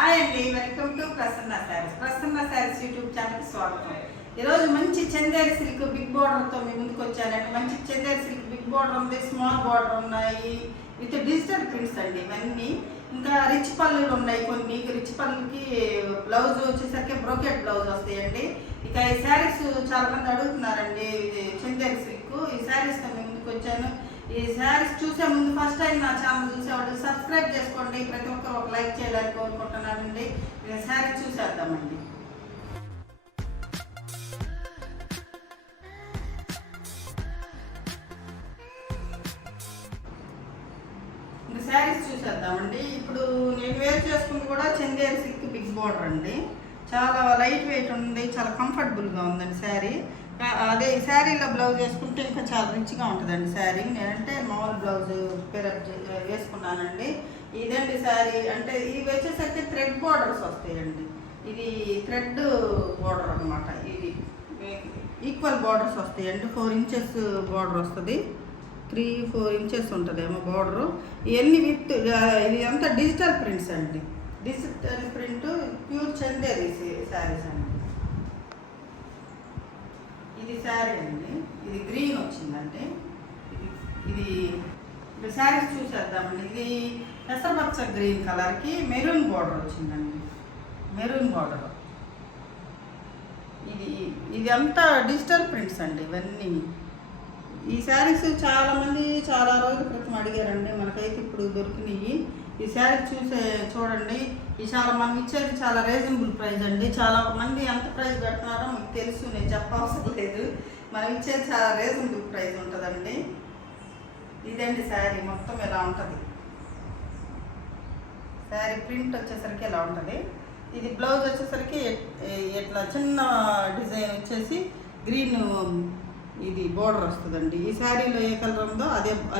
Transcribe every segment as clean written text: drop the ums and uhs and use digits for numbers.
Hi అండి, welcome to Prasanna saris YouTube ఛానల్కి స్వాగతం. ఈరోజు మంచి చందేరి సిల్క్ బిగ్ బార్డర్తో మీ ముందుకు వచ్చానండి. మంచి చందేరి సిల్క్ బిగ్ బార్డర్ ఉంది, స్మాల్ బార్డర్ ఉన్నాయి, విత్ డిజిటల్ ప్రింట్స్ అండి ఇవన్నీ. ఇంకా రిచ్ పళ్ళులు ఉన్నాయి, కొన్ని రిచ్ పళ్ళుకి బ్లౌజ్ వచ్చేసరికి బ్రోకెట్ బ్లౌజ్ వస్తాయండి. ఇక ఈ శారీస్ చాలా మంది అడుగుతున్నారండి, ఇది చందేరి సిల్క్. ఈ శారీస్తో మీ ముందుకు వచ్చాను. ఈ శారీస్ చూసే ముందు ఫస్ట్ టైం నా ఛానల్ చూసేవాళ్ళు సబ్స్క్రైబ్ చేసుకోండి. ప్రతి ఒక్కరు ఒక లైక్ చేయాలని కోరుకుంటున్నానండి. శారీ చూసేద్దామండి. ఇంకా శారీస్ చూసేద్దామండి. ఇప్పుడు నేను వేర్ చేసుకుని కూడా చందేరి సిల్క్ బిగ్ బార్డర్ అండి. చాలా లైట్ వెయిట్ ఉంది, చాలా కంఫర్టబుల్గా ఉందండి శారీ. అదే ఈ శారీలో బ్లౌజ్ వేసుకుంటే ఇంకా చాలా రిచ్గా ఉంటుందండి శారీ. నేనంటే మామూలు బ్లౌజ్ పేరప్ వేసుకున్నానండి. ఇదండి శారీ. అంటే ఇవి వచ్చేసరికి థ్రెడ్ బార్డర్స్ వస్తాయండి. ఇది థ్రెడ్ బార్డర్ అనమాట. ఇది ఈక్వల్ బార్డర్స్ వస్తాయండి. 4 ఇంచెస్ బార్డర్ వస్తుంది, 3-4 ఇంచెస్ ఉంటుందేమో బార్డరు. ఇవన్నీ విత్ ఇది అంతా డిజిటల్ ప్రింట్స్ అండి. Digital print pure Chanderi saris అండి. ఇది శారీ అండి, ఇది గ్రీన్ వచ్చిందండి. ఇది శారీస్ చూసేద్దామండి. ఇది పెసరపచ్చ గ్రీన్ కలర్కి మెరూన్ బార్డర్ వచ్చిందండి. Maroon border. ఇది అంతా డిజిటల్ ప్రింట్స్ అండి ఇవన్నీ. ఈ శారీస్ చాలామంది చాలా రోజుల క్రితం అడిగారండి, మనకైతే ఇప్పుడు దొరికినాయి. ఈ శారీ చూడండి. ఈ చాలా మనం ఇచ్చేది చాలా రీజనబుల్ ప్రైస్ అండి. చాలా మంది ఎంత ప్రైస్ పెడుతున్నారో మీకు తెలుసు, నేను చెప్పవసరం లేదు. మనం ఇచ్చేది చాలా రీజనబుల్ ప్రైస్ ఉంటుందండి. ఇదండి శారీ మొత్తం ఇలా ఉంటుంది. శారీ ప్రింట్ వచ్చేసరికి ఇలా ఉంటుంది. ఇది బ్లౌజ్ వచ్చేసరికి ఇట్లా చిన్న డిజైన్ వచ్చేసి గ్రీన్ ఇది బార్డర్ వస్తుందండి. ఈ శారీలో ఏ కలర్ ఉందో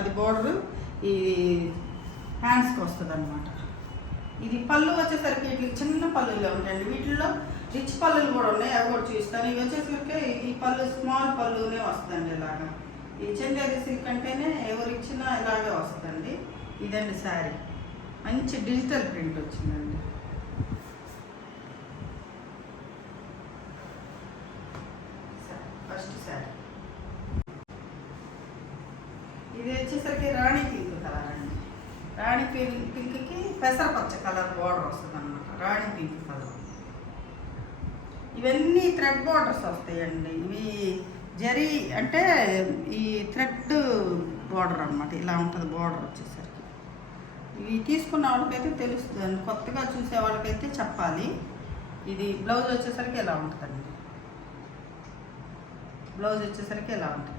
అది బార్డర్ ఈ హ్యాండ్స్కి వస్తుంది అనమాట. ఇది పళ్ళు వచ్చేసరికి ఇట్లా చిన్న పళ్ళులో ఉంటాయండి. వీటిల్లో రిచ్ పళ్ళులు కూడా ఉన్నాయి, అవి కూడా చూస్తాను. ఇవి వచ్చేసరికి ఈ పళ్ళు స్మాల్ పళ్ళునే వస్తుందండి. ఇలాగా ఈ చందేరి సిల్క్ అంటేనే ఎవరు ఇచ్చినా ఇలాగే వస్తుందండి. ఇదండి శారీ. మంచి డిజిటల్ ప్రింట్ వచ్చిందండి. ఫస్ట్ శారీ ఇది వచ్చేసరికి రాణి పింక్ కలర్ అండి. రాణి పింక్కి పెసరపచ్చ కలర్ బార్డర్ వస్తుంది అనమాట. రాణి పింక్ కలర్. ఇవన్నీ థ్రెడ్ బార్డర్స్ వస్తాయండి. ఇవి జరీ అంటే ఈ థ్రెడ్ బార్డర్ అనమాట. ఇలా ఉంటుంది బార్డర్ వచ్చేసరికి. ఇవి తీసుకున్న వాళ్ళకైతే తెలుస్తుంది, కొత్తగా చూసే వాళ్ళకైతే చెప్పాలి. ఇది బ్లౌజ్ వచ్చేసరికి ఇలా ఉంటుందండి. బ్లౌజ్ వచ్చేసరికి ఇలా ఉంటుంది.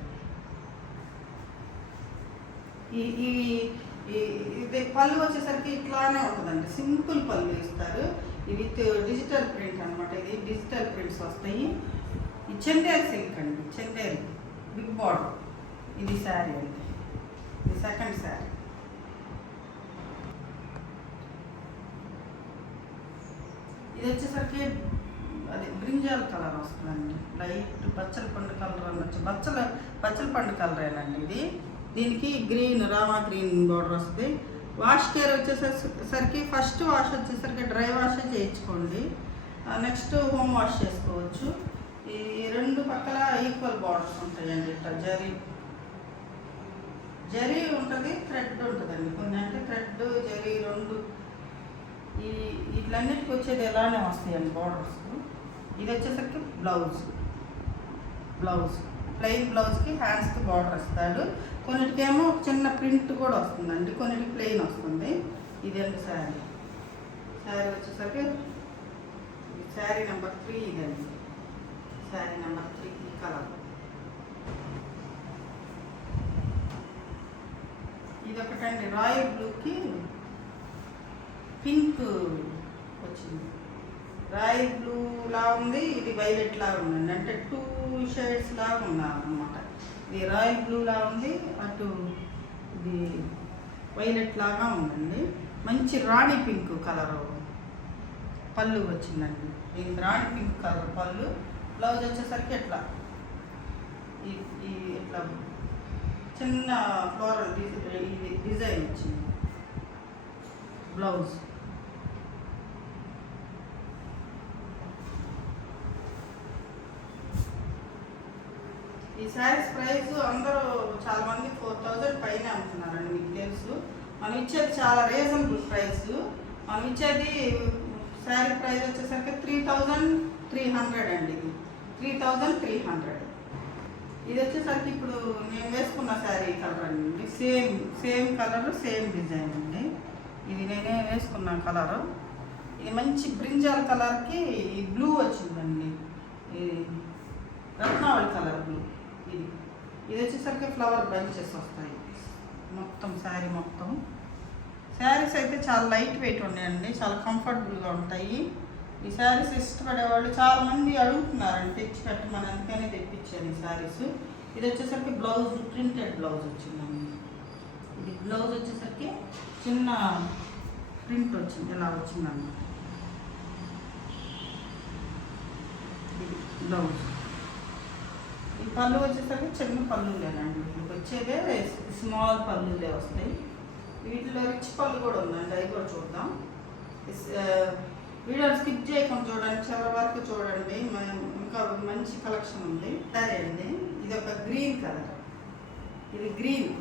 ఇది పళ్ళు వచ్చేసరికి ఇట్లానే ఉంటుందండి. సింపుల్ పళ్ళు ఇస్తారు. ఇది డిజిటల్ ప్రింట్ అనమాట. ఇది డిజిటల్ ప్రింట్స్ వస్తాయి. ఈ చందేరి సిల్క్ అండి, చందేరి బిగ్ బార్డర్. ఇది శారీ అండి. ఇది సెకండ్ శారీ. ఇది వచ్చేసరికి అది బ్రింజాల్ కలర్ వస్తుందండి. లైట్ పచ్చల పండు కలర్ అనొచ్చు. పచ్చల పండు కలరేనండి ఇది. దీనికి గ్రీన్ రామా గ్రీన్ బార్డర్ వస్తుంది. వాష్ కేర్ వచ్చేసరికి ఫస్ట్ వాష్ వచ్చేసరికి డ్రై వాష్ చేయించుకోండి. నెక్స్ట్ హోమ్ వాష్ చేసుకోవచ్చు. ఈ రెండు పక్కల ఈక్వల్ బార్డర్స్ ఉంటాయండి. ఇట్లా జరీ ఉంటుంది, థ్రెడ్ ఉంటుందండి. కొన్ని అంటే థ్రెడ్ జరీ రెండు ఇట్లన్నిటికి వచ్చేది ఎలానే వస్తాయండి బార్డర్స్. ఇది వచ్చేసరికి బ్లౌజ్ ప్లెయిన్ బ్లౌజ్కి హ్యాండ్స్కి బార్డర్ ఇస్తాడు. కొన్నిటికేమో చిన్న ప్రింట్ కూడా వస్తుందండి, కొన్నిటికి ప్లెయిన్ వస్తుంది. ఇదండి శారీ. శారీ వచ్చేసరికి శారీ నెంబర్ 3 ఇదండి. శారీ నెంబర్ 3 ఈ కలర్. ఇదొకటండి రాయల్ బ్లూకి పింక్ వచ్చింది. రాయల్ బ్లూ లా ఉంది, ఇది వైలెట్ లాగా ఉందండి. అంటే 2 షేడ్స్ లాగా ఉన్నారన్నమాట. ఇది రాయల్ బ్లూ లా ఉంది, అటు ఇది వైలెట్ లాగా ఉందండి. మంచి రాణి పింక్ కలర్ పళ్ళు వచ్చిందండి. ఇది రాణి పింక్ కలర్ పళ్ళు. బ్లౌజ్ వచ్చేసరికి ఇట్లా ఇట్లా చిన్న ఫ్లోరల్ డిజైన్ వచ్చింది బ్లౌజ్. ఈ శారీస్ ప్రైస్ అందరూ చాలా మంది 4000 పైన అమ్ముతున్నారండి, మీకు తెలుసు. మనం ఇచ్చేది చాలా రీజనబుల్ ప్రైస్. మనం ఇచ్చేది శారీ ప్రైస్ వచ్చేసరికి 3300 అండి. ఇది 3300. ఇది వచ్చేసరికి ఇప్పుడు నేను వేసుకున్న శారీ కలర్ అండి, సేమ్ కలర్ సేమ్ డిజైన్ అండి. ఇది నేనే వేసుకున్న కలరు. ఇది మంచి బ్రింజాల్ కలర్కి బ్లూ వచ్చిందండి, ఇది రత్నావళి కలర్ బ్లూ. ఇది వచ్చేసరికి ఫ్లవర్ బంచెస్ వస్తాయి మొత్తం శారీ మొత్తం. శారీస్ అయితే చాలా లైట్ వెయిట్ ఉన్నాయండి, చాలా కంఫర్టబుల్గా ఉంటాయి. ఈ శారీస్ ఇష్టపడే వాళ్ళు చాలామంది అడుగుతున్నారండి తెచ్చి పెట్టమని, అందుకనే తెప్పించాను ఈ శారీస్. ఇది వచ్చేసరికి బ్లౌజ్ ప్రింటెడ్ బ్లౌజ్ వచ్చిందండి. ఇది బ్లౌజ్ వచ్చేసరికి చిన్న ప్రింట్ వచ్చింది, ఇలా వచ్చిందన్నమాట. ఇది బ్లౌజ్. ఈ పళ్ళు వచ్చేసరికి చిన్న పళ్ళులేనండి, మీకు వచ్చేదే స్మాల్ పళ్ళులే వస్తాయి. వీటిలో రిచ్ పళ్ళు కూడా ఉందండి, అవి కూడా చూద్దాం. వీడియో స్కిప్ చేయకుండా చూడండి, చాలా వరకు చూడండి, ఇంకా మంచి కలెక్షన్ ఉంది. సరే అండి, ఇది ఒక గ్రీన్ కలర్. ఇది గ్రీన్.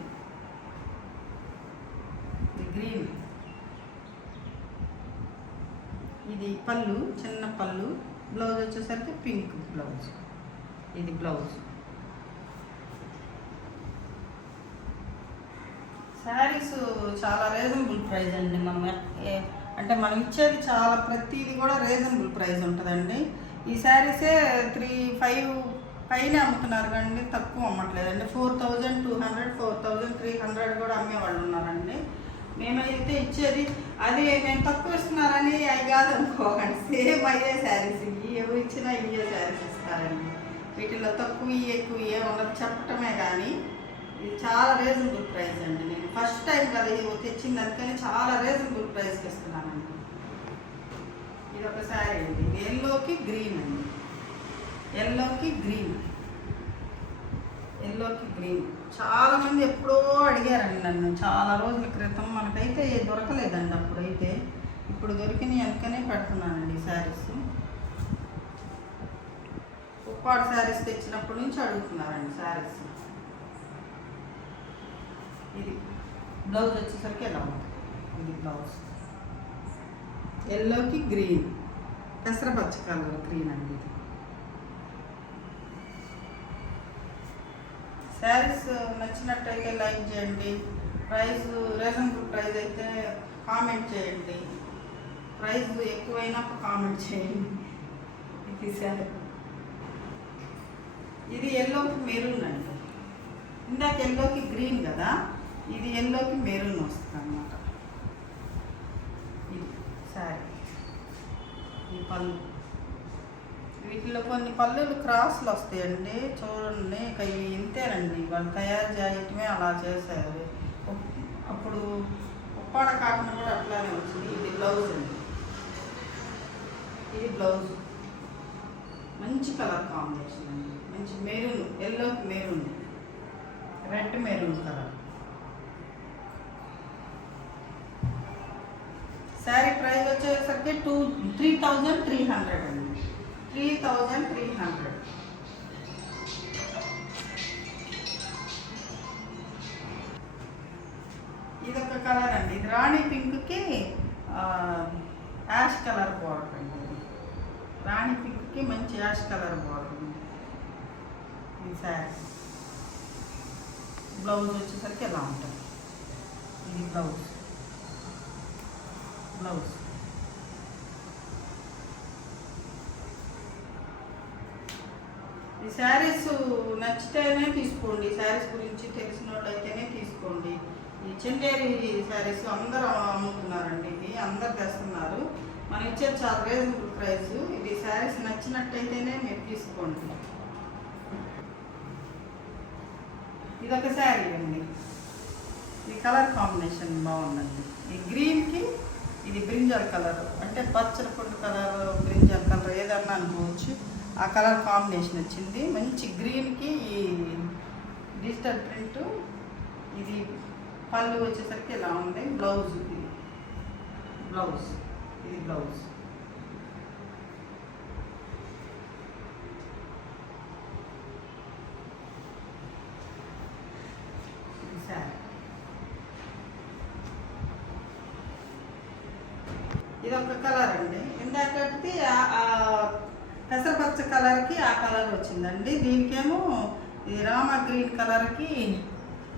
ఇది పళ్ళు, చిన్న పళ్ళు. బ్లౌజ్ వచ్చేసరికి పింక్ బ్లౌజ్. ఇది బ్లౌజ్. శారీస్ చాలా రీజనబుల్ ప్రైస్ అండి. అంటే మనం ఇచ్చేది చాలా ప్రతిదీ కూడా రీజనబుల్ ప్రైస్ ఉంటుందండి. ఈ శారీసే 3-5 పైన అమ్ముతున్నారు కానీ తక్కువ అమ్మట్లేదండి. 4200, 4300 కూడా అమ్మేవాళ్ళు ఉన్నారండి. మేమైతే ఇచ్చేది అది నేను తక్కువ ఇస్తున్నారని అవి కాదు అనుకోకండి, సేమ్ అయ్యే శారీస్. ఎవరు ఇచ్చినా ఇవే శారీస్ ఇస్తారండి. వీటిలో తక్కువ ఎక్కువ ఉండదు చెప్పటమే కానీ ఇది చాలా రీజనబుల్ ప్రైస్ అండి. నేను ఫస్ట్ టైం కదా ఇది తెచ్చింది, అందుకని చాలా రీజనబుల్ ప్రైస్కి ఇస్తున్నానండి. ఇది ఒక శారీ అండి, ఇది ఎల్లోకి గ్రీన్ అండి. ఎల్లోకి గ్రీన్. చాలామంది ఎప్పుడో అడిగారండి నన్ను, చాలా రోజుల క్రితం. మనకైతే దొరకలేదండి అప్పుడైతే, ఇప్పుడు దొరికినాయి అందుకనే పెడుతున్నానండి శారీస్. ఉప్పాడు శారీస్ తెచ్చినప్పటి నుంచి అడుగుతున్నారండి శారీస్. ఇది బ్లౌజ్ వచ్చేసరికి ఎలా ఉంటుంది. ఇది బ్లౌజ్ ఎల్లోకి గ్రీన్, పెసరపచ్చ కలర్ గ్రీన్ అండి. ఇది శారీస్ నచ్చినట్టయితే లైక్ చేయండి. ప్రైస్ రీజనబుల్ ప్రైస్ అయితే కామెంట్ చేయండి. ప్రైస్ ఎక్కువైనా కామెంట్ చేయండి. ఇది శారీ. ఇది ఎల్లోకి మెరూన్ అండి. ఇందాక ఎల్లోకి గ్రీన్ కదా, ఇది ఎల్లోకి మెరూన్ వస్తుంది అన్నమాట. ఇది శారీ. ఈ పళ్ళు, వీటిలో కొన్ని పళ్ళులు క్రాస్లు వస్తాయండి చూడండి. ఇక ఇవి ఇంతేనండి, వాళ్ళు తయారు చేయటమే అలా చేశారు. అప్పుడు ఉప్పాడ కాకుండా కూడా అట్లానే వచ్చింది. ఇది బ్లౌజ్ అండి. ఇది బ్లౌజ్ మంచి కలర్ కాంబినేషన్ అండి, మంచి మెరూన్, ఎల్లోకి maroon, red maroon colour. Sari price వచ్చేసరికి 3300 అండి. 3300. ఇదొక కలర్ అండి, ఇది రాణి పింక్కి యాష్ కలర్ బార్డర్ అండి. రాణి పింక్కి మంచి యాష్ కలర్ బార్డర్ అండి. ఈ శారీ బ్లౌజ్ వచ్చేసరికి ఎలా ఉంటుంది. ఇది బ్లౌజ్. ఈ శారీస్ నచ్చితేనే తీసుకోండి. శారీస్ గురించి తెలిసిన వాళ్ళు అయితేనే తీసుకోండి. ఈ చందేరి శారీస్ అందరూ అమ్ముతున్నారండి, ఇది అందరు తెస్తున్నారు. మనం ఇచ్చేది చాలా రీజనబుల్ ప్రైస్. ఇది శారీస్ నచ్చినట్టయితేనే మీరు తీసుకోండి. ఇదొక శారీ అండి, ఈ కలర్ కాంబినేషన్ బాగుందండి. ఈ గ్రీన్కి ఇది బ్రింజాల్ కలర్, అంటే పచ్చల పొట్టు కలర్, బ్రింజాల్ కలర్ ఏదన్నా అనుకోవచ్చు. ఆ కలర్ కాంబినేషన్ వచ్చింది. మంచి గ్రీన్కి ఈ డిజిటల్ ప్రింట్. ఇది పళ్ళు వచ్చేసరికి ఇలా ఉంది. బ్లౌజ్ ఇది బ్లౌజ్. ఇది ఒక కలర్ అండి. ఇందాకటి పెసరపచ్చ కలర్కి ఆ కలర్ వచ్చిందండి. దీనికేమో ఈ రామా గ్రీన్ కలర్కి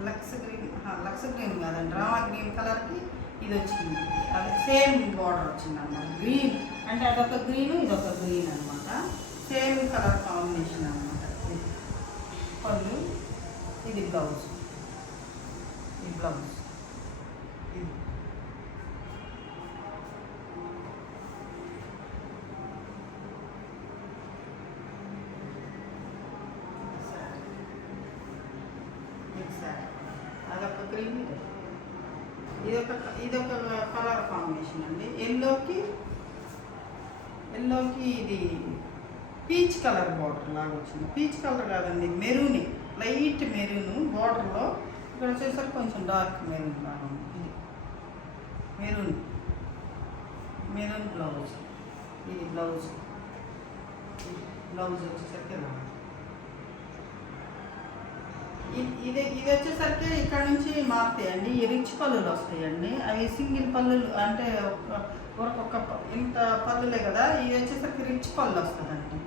లక్స్ గ్రీన్ కాదండి, రామా గ్రీన్ కలర్కి ఇది వచ్చింది. అదే సేమ్ బార్డర్ వచ్చింది అన్నమాట. గ్రీన్ అంటే అదొక గ్రీన్, ఇదొక గ్రీన్ అనమాట. సేమ్ కలర్ కాంబినేషన్ అనమాట. పళ్ళు, ఇది బ్లౌజ్, ఇది బ్లౌజ్, ఇది అదొక గ్రీన్, ఇదొక కలర్ కాంబినేషన్ అండి. ఎల్లోకి ఇది పీచ్ కలర్ బార్డర్ లాగా వచ్చింది. పీచ్ కలర్ కాదండి, మెరూన్, లైట్ మెరూన్ బార్డర్లో. ఇక్కడ వచ్చేసరికి కొంచెం డార్క్ మెరూన్ లాగా ఉంది. ఇది మెరూన్ బ్లౌజ్, ఇది బ్లౌజ్ వచ్చేసరికి ఇలా. ఇది వచ్చేసరికి ఇక్కడ నుంచి మారుతాయండి. ఈ రిచ్ పళ్ళులు వస్తాయండి. అవి సింగిల్ పళ్ళులు అంటే ఒక్కొక్క ఇంత పళ్ళులే కదా. ఇది వచ్చేసరికి రిచ్ పళ్ళు వస్తుందండి.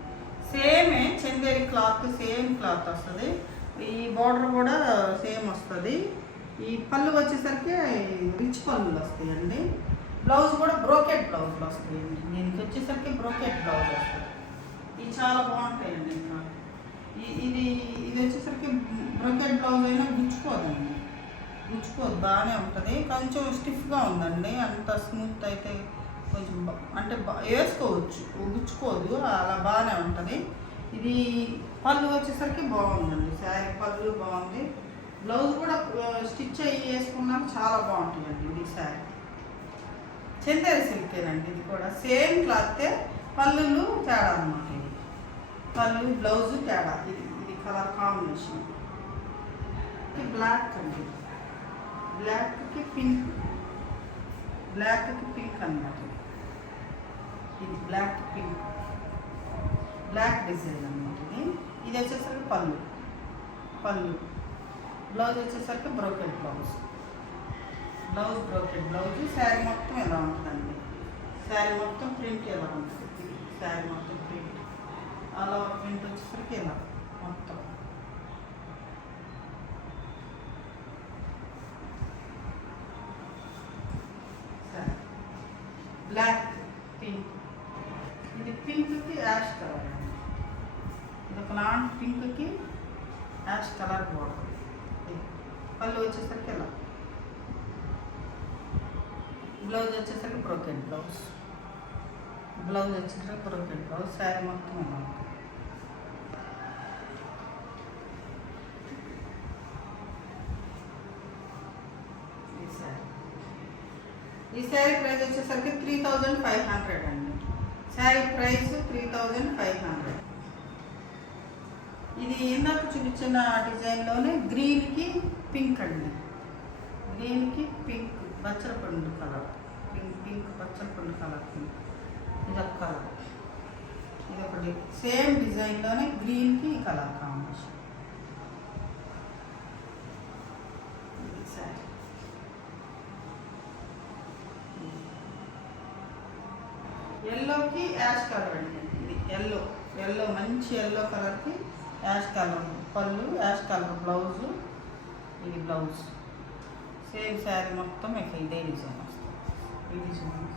సేమే చందేరి క్లాత్, సేమ్ క్లాత్ వస్తుంది. ఈ బార్డర్ కూడా సేమ్ వస్తుంది. ఈ పళ్ళు వచ్చేసరికి రిచ్ పళ్ళులు వస్తాయండి. బ్లౌజ్ కూడా బ్రోకెట్ బ్లౌజ్లు వస్తాయండి. దీనికి వచ్చేసరికి బ్రోకెట్ బ్లౌజ్ వస్తుంది. ఇవి చాలా బాగుంటాయండి. ఇంకా ఇది వచ్చేసరికి బ్రోకెట్ బ్లౌజ్ అయినా గుచ్చుకోదు, బాగానే ఉంటుంది. కొంచెం స్టిఫ్గా ఉందండి, అంత స్మూత్ అయితే కొంచెం అంటే వేసుకోవచ్చు, గుచ్చుకోదు, అలా బాగానే ఉంటుంది. ఇది పళ్ళు వచ్చేసరికి బాగుందండి. శారీ పళ్ళు బాగుంది. బ్లౌజ్ కూడా స్టిచ్ అయ్యి వేసుకున్నాక చాలా బాగుంటుందండి. ఇది శారీ చందేరి సిల్కేనండి. ఇది కూడా సేమ్ క్లాతే, పళ్ళులు తేడా అన్నమాట. ఇది పళ్ళు బ్లౌజు తేడా. ఇది కలర్ కాంబినేషన్. బ్లాక్ అండి, బ్లాక్కి పింక్ అన్నమాట. ఇది బ్లాక్ పింక్, బ్లాక్ డిజైన్ అన్నమాట. ఇది వచ్చేసరికి పళ్ళు బ్లౌజ్ వచ్చేసరికి brocade blouse brocade blouse. Sari మొత్తం ఎలా ఉంటుందండి, శారీ మొత్తం ప్రింట్ ఎలా ఉంటుంది. శారీ మొత్తం ప్రింట్ అలా ప్రింట్ వచ్చేసరికి ఇలా మొత్తం. బ్లాక్ పింక్, ఇది పింక్కి యాష్ కలర్ అండి. ఇది ఒక లాంటి పింక్కి యాష్ కలర్ బోర్డర్. పళ్ళు వచ్చేసరికి ఇలా. బ్లౌజ్ వచ్చేసరికి బ్రోకెట్ బ్లౌజ్ వచ్చేసరికి బ్రోకెట్ బ్లౌజ్. శారీ మొత్తం ఇలా ఉంటుంది. ఈ శారీ ప్రైస్ వచ్చేసరికి 3500 అండి. శారీ ప్రైస్ 3500. ఇది ఇందాక చూపించిన డిజైన్లోనే గ్రీన్కి పింక్ అండి. గ్రీన్కి పింక్ బచ్చలపండు కలర్, పింక్ బచ్చలపండు కలర్ పింక్. ఇదొక కలర్, ఇదొకటి సేమ్ డిజైన్లోనే గ్రీన్కి కలర్ కాంబినేషన్. ఎల్లోకి యాష్ కలర్ అండి. ఇది ఎల్లో మంచి ఎల్లో కలర్కి యాష్ కలర్ పళ్ళు, యాష్ కలర్ బ్లౌజు. ఇది బ్లౌజ్. సేమ్ శారీ మొత్తం ఇక ఇదే డిజైన్ వస్తుంది. ఈ డిజైన్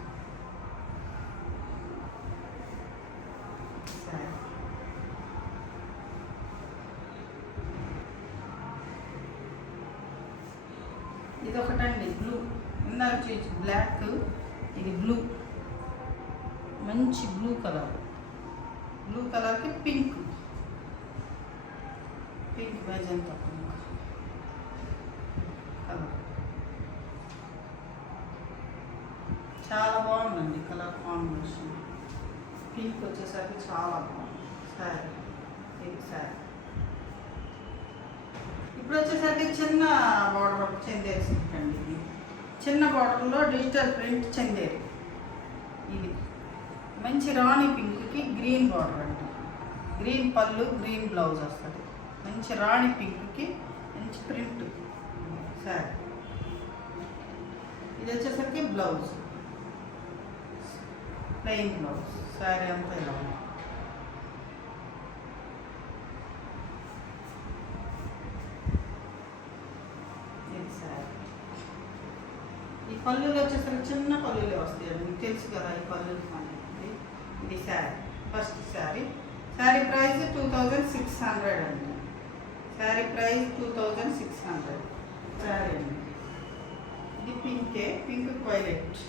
శారీ. ఇదొకటండి బ్లూ. ఇందాక చూసి బ్లాక్, ఇది బ్లూ, మంచి బ్లూ కలర్కి పింక్ మెజంతా కలర్. చాలా బాగుందండి కలర్ కాంబినేషన్. పింక్ వచ్చేసరికి చాలా బాగుంది శారీ. ఇది శారీ. ఇప్పుడు వచ్చేసరికి చిన్న బార్డర్ చందేరి సిల్క్ అండి. ఇది చిన్న బార్డర్లో డిజిటల్ ప్రింట్ చందేరి. ఇది మంచి రాణి పింక్కి గ్రీన్ బార్డర్ అండి. గ్రీన్ పళ్ళు, గ్రీన్ బ్లౌజ్ వస్తుంది. మంచి రాణి పింక్కి మంచి ప్రింట్ శారీ. ఇది వచ్చేసరికి బ్లౌజ్ ప్లెయిన్ బ్లౌజ్. శారీ అంతా ఇలా ఉంది. ఇది శారీ. ఈ పళ్ళులు వచ్చేసరికి చిన్న పళ్ళులే వస్తాయండి, మీకు తెలుసు కదా ఈ పళ్ళులు అనేది. ఇది శారీ, ఫస్ట్ శారీ. శారీ ప్రైస్ 2600 అండి. శారీ ప్రైస్ 2600 శారీ అండి. ఇది పింక్ వైలెట్.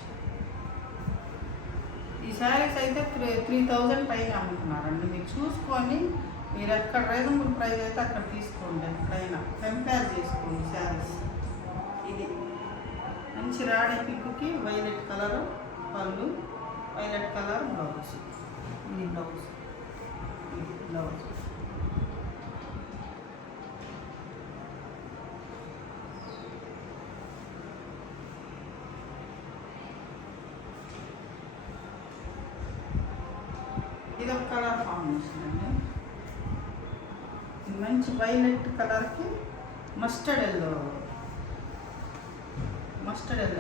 ఈ శారీస్ అయితే 3000 పైన అమ్ముతున్నారండి. మీరు చూసుకొని మీరు ఎక్కడ రీజనబుల్ ప్రైస్ అయితే అక్కడ తీసుకోండి, ఎక్కడైనా కంపేర్ చేసుకోండి శారీస్. ఇది మంచి రాణి పింక్కి వైలెట్ కలర్ పళ్ళు, వైలెట్ కలర్ బ్లౌజ్. ఇది బ్లౌజ్, ఇది బ్లౌజ్. ఇది ఒక కలర్ కాంబినేషన్ అండి. మంచి వైలెట్ కలర్కి మస్టర్డ్ ఎల్లో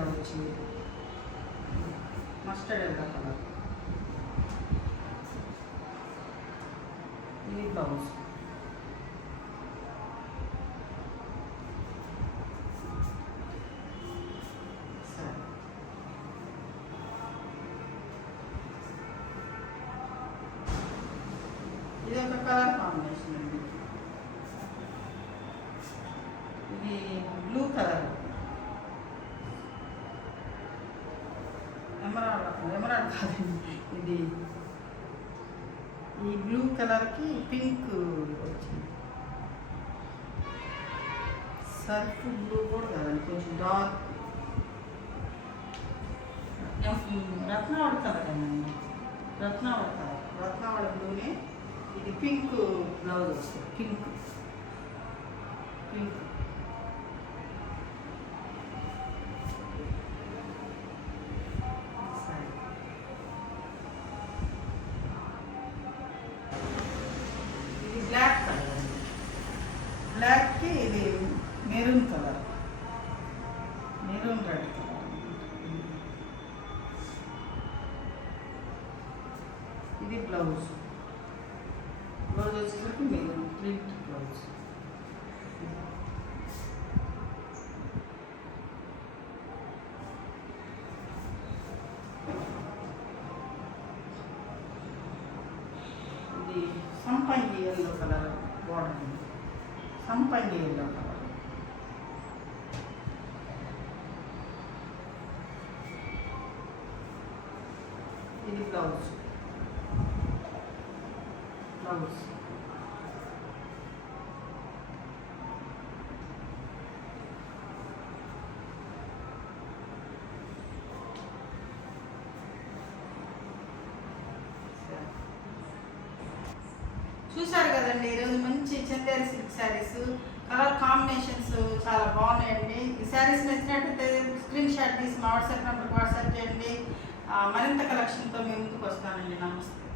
వచ్చింది. Mustard yellow colour. ఇది బ్లౌజ్. ఇది ఒక కలర్ కాంబినేషన్ అండి. ఇది బ్లూ కలర్, ఎమరాల్డ్ కాదండి. ఇది ఈ బ్లూ కలర్కి పింక్ వచ్చింది. సర్ఫ్ బ్లూ కూడా కాదండి, కొంచెం డార్క్ రత్నావళి కలర్ అండి. రత్నావళి బ్లూనే ఇది పింక్ బ్లౌజ్ వస్తుంది. పింక్ ఇది బ్లాక్ కలర్. బ్లాక్కి ఇది maroon colour, maroon red colour. ఇది బ్లౌజ్ వచ్చేసరికి మెరూన్ ప్రింట్ బ్లౌజ్. ఇది సంపంగి ఎల్లో కలర్ బార్డర్, సంపంగి ఎల్లో కలర్. ఇది బ్లౌజ్. చూసారు కదండి, ఈరోజు మంచి Chanderi silk saris colour combinations చాలా బాగున్నాయండి. ఈ శారీస్ నచ్చినట్టయితే స్క్రీన్ షాట్ తీసి మా వాట్సాప్ నెంబర్కి వాట్సాప్ చేయండి. మరింత కలెక్షన్తో మేము ముందుకు వస్తానండి. నమస్తే.